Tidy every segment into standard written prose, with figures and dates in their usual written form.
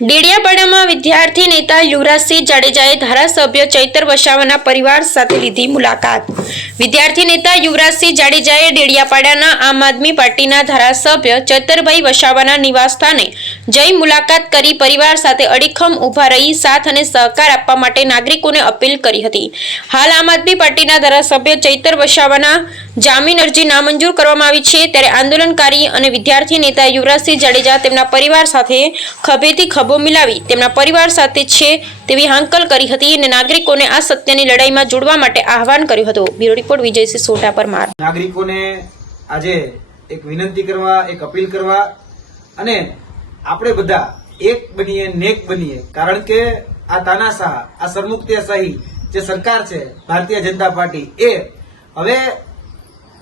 ડેડિયાપાડામાં વિદ્યાર્થી નેતા યુવરાજસિંહ જાડેજાએ ધારાસભ્ય ચૈતર વસાવાના પરિવાર સાથે લીધી મુલાકાત। વિદ્યાર્થી નેતા યુવરાજસિંહ જાડેજાએ ડેડિયાપાડાના આમ આદમી પાર્ટીના ધારાસભ્ય ચૈતરભાઈ વસાવાના નિવાસસ્થાને જઈ મુલાકાત કરી પરિવાર સાથે અડીખમ ઊભા રહી સાથ અને સહકાર આપવા માટે નાગરિકોને અપીલ કરી હતી। હાલ આમ આદમી પાર્ટીના ધારાસભ્ય ચૈતર વસાવાના જામીન અરજી નામંજૂર કરવામાં આવી છે, ત્યારે આંદોલનકારી અને વિદ્યાર્થી નેતા યુવરાજસિંહ જાડેજા તેમના પરિવાર સાથે ખભેથી ખભો મિલાવી તેમના પરિવાર સાથે છે તેવી હાંકલ કરી હતી અને નાગરિકોને આ સત્યની લડાઈમાં જોડવા માટે આહવાન કર્યું હતું। Bureau report Vijaysinh Sodha Parmar. નાગરિકોને આજે એક વિનંતી કરવા, એક અપીલ કરવા અને આપણે બધા એક બનીએ, નેક બનીએ, કારણ કે આ તાનાશાહ, આ સરમુખત્યારશાહી જે સરકાર છે ભારતીય જનતા પાર્ટી, એ હવે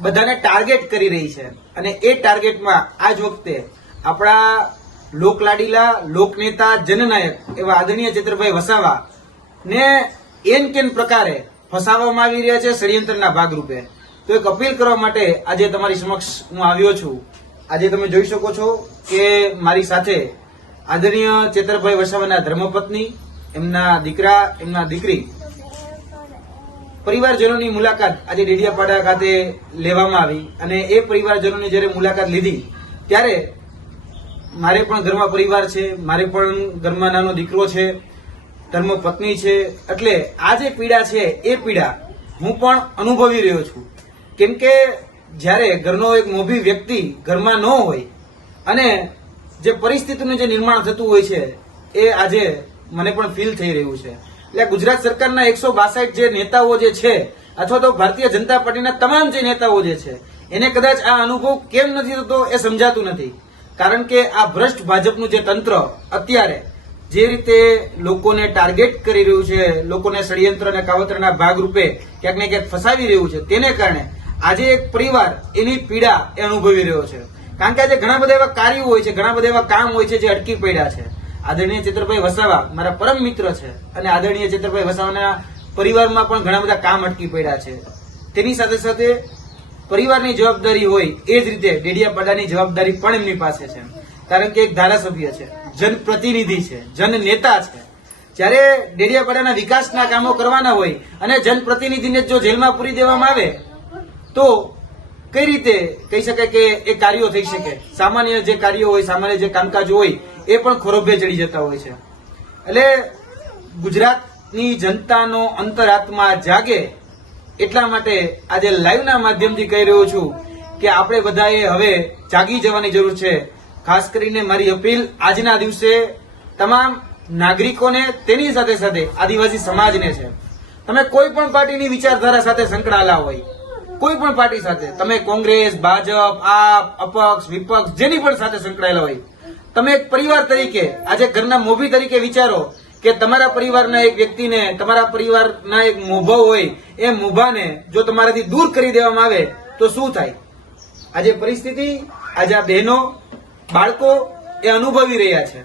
બધાને ટાર્ગેટ કરી રહી છે અને એ ટાર્ગેટમાં આજ વખતે આપણા લોકલાડીલા, લોકનેતા, જનનાયક એવા આદરણીય ચૈતરભાઈ વસાવા ને એન કેન પ્રકારે ફસાવવામાં આવી રહ્યા છે ષડયંત્રના ભાગરૂપે। તો એક અપીલ કરવા માટે આજે તમારી સમક્ષ હું આવ્યો છું। આજે તમે જોઈ શકો છો કે મારી સાથે આદરણીય ચૈતરભાઈ વસાવાના ધર્મપત્ની, એમના દીકરા, એમના દીકરી, પરિવારજનોની મુલાકાત આજે ડેડિયાપાડા ખાતે લેવામાં આવી અને એ પરિવારજનોની જ્યારે મુલાકાત લીધી ત્યારે મારે પણ ઘરમાં પરિવાર છે, મારે પણ ઘરમાં નાનો દીકરો છે, ધર્મપત્ની છે, એટલે આ જે પીડા છે એ પીડા હું પણ અનુભવી રહ્યો છું। કેમ કે જ્યારે ઘરનો એક મોભી વ્યક્તિ ઘરમાં ન હોય અને જે પરિસ્થિતિનું જે નિર્માણ થતું હોય છે એ આજે મને પણ ફીલ થઈ રહ્યું છે। એટલે ગુજરાત સરકારના 162 જે નેતાઓ જે છે અથવા તો ભારતીય જનતા પાર્ટીના તમામ જે નેતાઓ જે છે એને કદાચ આ અનુભવ કેમ નથી થતો એ સમજાતું નથી, કારણ કે આ ભ્રષ્ટ ભાજપનું જે તંત્ર અત્યારે જે રીતે લોકોને ટાર્ગેટ કરી રહ્યું છે, લોકોને ષડયંત્ર અને કાવતરના ભાગરૂપે ક્યાંક ને ક્યાંક ફસાવી રહ્યું છે, તેને કારણે આજે એક પરિવાર એની પીડા એ અનુભવી રહ્યો છે। કારણ કે આજે ઘણા બધા એવા કાર્યો હોય છે, ઘણા બધા એવા કામ હોય છે જે અટકી પડ્યા છે। આદરણીય ચૈતરભાઈ વસાવા મારા પરમ મિત્ર છે અને આદરણીય ચૈતરભાઈ વસાવાના પરિવારમાં પણ ઘણા બધા કામ અટકી પડ્યા છે। તેની સાથે સાથે પરિવારની જવાબદારી હોય એ જ રીતે ડેડિયાપાડાની જવાબદારી પણ એમની પાસે છે, કારણ કે એક ધારાસભ્ય છે, જનપ્રતિનિધિ છે, જન નેતા છે। જ્યારે ડેડિયાપાડાના વિકાસના કામો કરવાના હોય અને જનપ્રતિનિધિને જો જેલમાં પૂરી દેવામાં આવે તો કઈ રીતે કહી શકાય કે એ કાર્યો થઈ શકે? સામાન્ય જે કાર્યો હોય, સામાન્ય જે કામકાજ હોય એ પણ ખોરભે ચડી જતા હોય છે। એટલે ગુજરાતની જનતાનો અંતરાત્મા જાગે એટલા માટે આજે લાઈવના માધ્યમથી કહી રહ્યો છું કે આપણે બધાએ હવે જાગી જવાની જરૂર છે। ખાસ કરીને મારી અપીલ આજના દિવસે તમામ નાગરિકોને, તેની સાથે સાથે આદિવાસી સમાજને છે। તમે કોઈ પણ પાર્ટીની વિચારધારા સાથે સંકળાયેલા હોય, કોઈ પણ પાર્ટી સાથે, તમે કોંગ્રેસ, ભાજપ, આપ, અપક્ષ, વિપક્ષ, જેની પણ સાથે સંકળાયેલા હોય, તમે એક પરિવાર તરીકે આજે ઘરના મોભી તરીકે વિચારો કે તમારા પરિવારના એક વ્યક્તિને, તમારા પરિવારના એક મોભો હોય, એ મોભાને જો તમારાથી દૂર કરી દેવામાં આવે તો શું થાય? આજે પરિસ્થિતિ, આજે આ બહેનો, બાળકો એ અનુભવી રહ્યા છે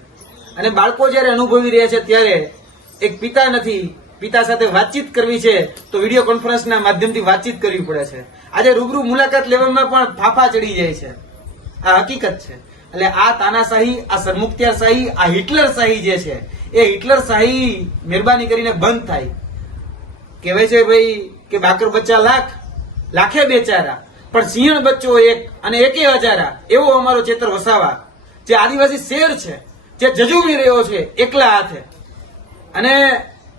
અને બાળકો જ્યારે અનુભવી રહ્યા છે ત્યારે એક પિતા નથી, પિતા સાથે વાતચીત કરવી છે તો વિડીયો કોન્ફરન્સના માધ્યમથી વાતચીત કરવી પડે છે। આજે રૂબરૂ મુલાકાત લેવામાં પણ ફાફા ચડી જાય છે, આ હકીકત છે। એટલે આ તાનાશાહી, આ સરમુખત્યારશાહી, આ હિટલરશાહી જે છે એ હિટલરશાહી મહેરબાની કરીને બંધ થાય। કહેવાય છે ભાઈ કે બાકર બચ્ચા લાખ, લાખે બેચારા, પણ સિંહણ બચ્ચો એક અને એકે હજારા, એવો અમારો ચૈતર વસાવા જે આદિવાસી શેર છે, જે જજુમી રહ્યો છે એકલા હાથે, અને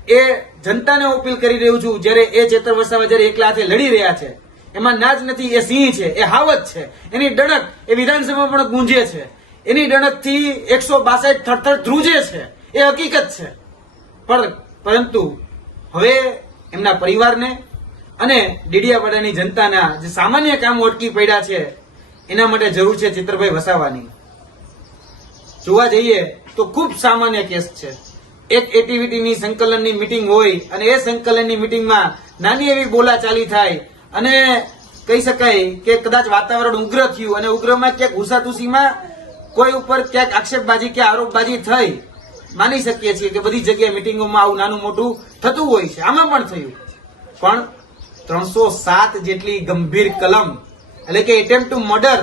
એ જનતાને અપીલ કરી રહ્યું છું, જ્યારે એ ચૈતર વસાવા જ્યારે એકલા હાથે લડી રહ્યા છે એમાં નાજ નથી, એ સિંહ છે, એ હાવત છે, એની ડણક એ વિધાનસભામાં પણ ગુંજે છે, એની ડણકથી 162 થરથર ધ્રુજે છે, એ હકીકત છે। પરંતુ હવે એમના પરિવારને અને ડેડિયાપાડાની જનતાના જે સામાન્ય કામો અટકી પડ્યા છે એના માટે જરૂર છે ચૈતરભાઈ વસાવાની। જોવા જઈએ તો ખૂબ સામાન્ય કેસ છે। એક એક્ટિવિટીની સંકલનની મીટિંગ હોય અને એ સંકલનની મીટિંગમાં નાની એવી બોલાચાલી થાય અને કહી શકાય કે કદાચ વાતાવરણ ઉગ્ર થયું અને ઉગ્રમાં ક્યાંક હુસાતુસીમાં કોઈ ઉપર ક્યાંક આક્ષેપબાજી કે આરોપબાજી થઈ, માની શકીએ છીએ કે બધી જગ્યાએ મીટિંગોમાં આવું નાનું મોટું થતું હોય છે, આમાં પણ થયું। પણ 307 જેટલી ગંભીર કલમ એટલે કે એટેમ્પ્ટ ટુ મર્ડર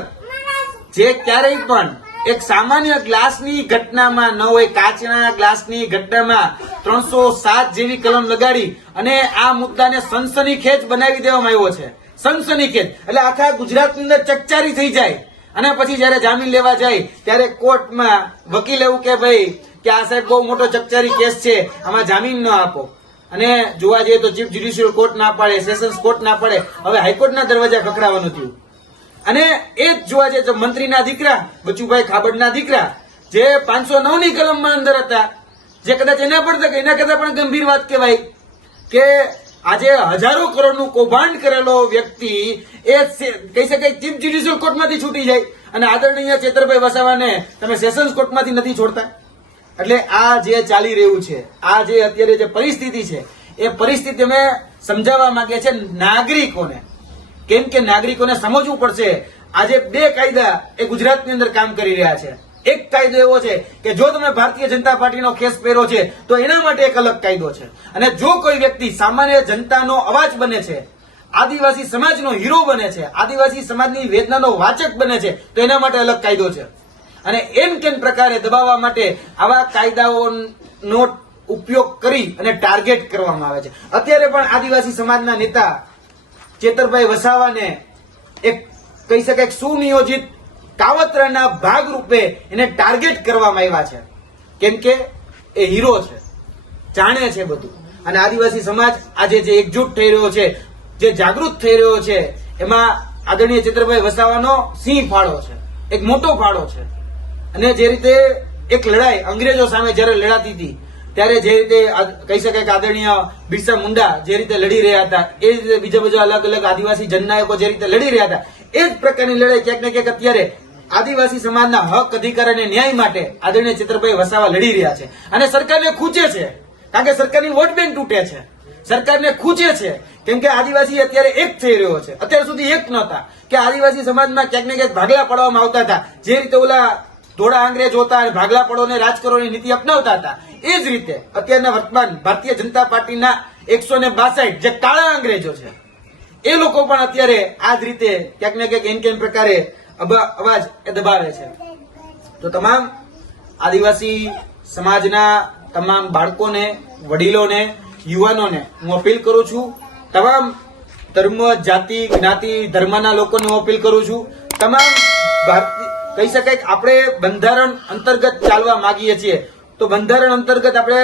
જે ક્યારેય પણ એક સામાન્ય ગ્લાસની ઘટનામાં ન હોય કાચના ગ્લાસની ઘટનામાં 307 જેવી કલમ લગાડી અને આ મુદ્દાને સનસનીખેજ બનાવી દેવામાં આવ્યો છે. સનસનીખેજ એટલે આખા ગુજરાતની અંદર ચકચારી થઈ જાય અને પછી જયારે જામીન લેવા જાય ત્યારે કોર્ટમાં વકીલ એવું કે ભાઈ કે આ સાહેબ બહુ મોટો ચકચારી કેસ છે, આમાં જામીન ન આપો. અને જોવા જઈએ તો ચીફ જ્યુડિશિયલ કોર્ટ ના પાડે, સેશન્સ કોર્ટ ના પાડે, હવે હાઈકોર્ટના દરવાજા ખખડાવવાનું થયું. અને એ જ જોવા જઈએ તો મંત્રીના દીકરા બચુભાઈ ખાબડના દીકરા જે 509 ની કલમમાં અંદર હતા, જે કદાચ એના કરતા પણ ગંભીર વાત કહેવાય કે આજે હજારો કરોડનું કૌભાંડ કરેલો વ્યક્તિ એ કહી શકાય ચીફ જ્યુડિશિયલ કોર્ટમાંથી છૂટી જાય અને આદરણીય ચેતરભાઈ વસાવાને તમે સેશન્સ કોર્ટમાંથી નથી છોડતા. એટલે આ જે ચાલી રહ્યું છે, આ જે અત્યારે જે પરિસ્થિતિ છે, એ પરિસ્થિતિ અમે સમજાવવા માંગે છે નાગરિકોને. કેમ કે નાગરિકોને સમજવું પડશે આજે બે કાયદા એ ગુજરાતની અંદર કામ કરી રહ્યા છે. એક કાયદો એવો છે કે જો તમે ભારતીય જનતા પાર્ટીનો ખેસ પહેરો છે તો એના માટે એક અલગ કાયદો છે, અને જો કોઈ વ્યક્તિ સામાન્ય જનતાનો અવાજ બને છે, આદિવાસી સમાજનો હીરો બને છે, આદિવાસી સમાજની વેદનાનો વાચક બને છે તો એના માટે અલગ કાયદો છે. અને એમ કેમ પ્રકારે દબાવવા માટે આવા કાયદાઓનો ઉપયોગ કરી અને ટાર્ગેટ કરવામાં આવે છે. અત્યારે પણ આદિવાસી સમાજના નેતા ચેતરભાઈ વસાવાને એક કહી શકાય સુનિયોજિત કાવતરાના ભાગરૂપે એને ટાર્ગેટ કરવામાં આવ્યા છે. કેમ કે એ હીરો છે, જાણે છે બધું. અને આદિવાસી સમાજ આજે જે એકજૂટ થઈ રહ્યો છે, જે જાગૃત થઈ રહ્યો છે, એમાં આદરણીય ચેતરભાઈ વસાવાનો સિંહ ફાળો છે, એક મોટો ફાળો છે. અને જે રીતે એક લડાઈ અંગ્રેજો સામે જયારે લડાતી હતી ત્યારે જે રીતે કહી શકાય કે આદરણીય બિરસા મુંડા જે રીતે લડી રહ્યા હતા, એ રીતે બીજા અલગ અલગ આદિવાસી જનનાયકો જે રીતે લડી રહ્યા હતા, એ જ પ્રકારની લડાઈ ક્યાંક ને ક્યાંક અત્યારે આદિવાસી સમાજના હક, અધિકાર અને ન્યાય માટે આદરણીય ચેતરભાઈ વસાવા લડી રહ્યા છે. અને સરકારને ખૂંચે છે, કારણ કે સરકારની વોટ બેંક તૂટે છે, સરકારને ખૂંચે છે. કેમ કે આદિવાસી અત્યારે એક થઈ રહ્યો છે, અત્યાર સુધી એક નહોતા કે આદિવાસી સમાજમાં ક્યાંક ને ક્યાંક ભાગલા પાડવામાં આવતા હતા. જે રીતે ઓલા ધોળા અંગ્રેજ હોતા અને ભાગલા પડોને રાજ કરોની નીતિ અપનાવતા હતા, એ જ રીતે અત્યારના વર્તમાન ભારતીય જનતા પાર્ટીના 162 જે કાળા અંગ્રેજો છે એ લોકો પણ અત્યારે આ જ રીતે ક્યાંક ને ક્યાંક કેમ પ્રકારે અવાજ એ દબાવે છે. તો તમામ આદિવાસી સમાજના તમામ બાળકોને, વડીલોને, યુવાનોને હું અપીલ કરું છું, તમામ ધર્મ, જાતિ, જ્ઞાતિ, ધર્મના લોકોને હું અપીલ કરું છું, તમામ ભારતીય કહી શકાય કે આપણે બંધારણ અંતર્ગત ચાલવા માંગીએ છીએ તો બંધારણ અંતર્ગત આપણે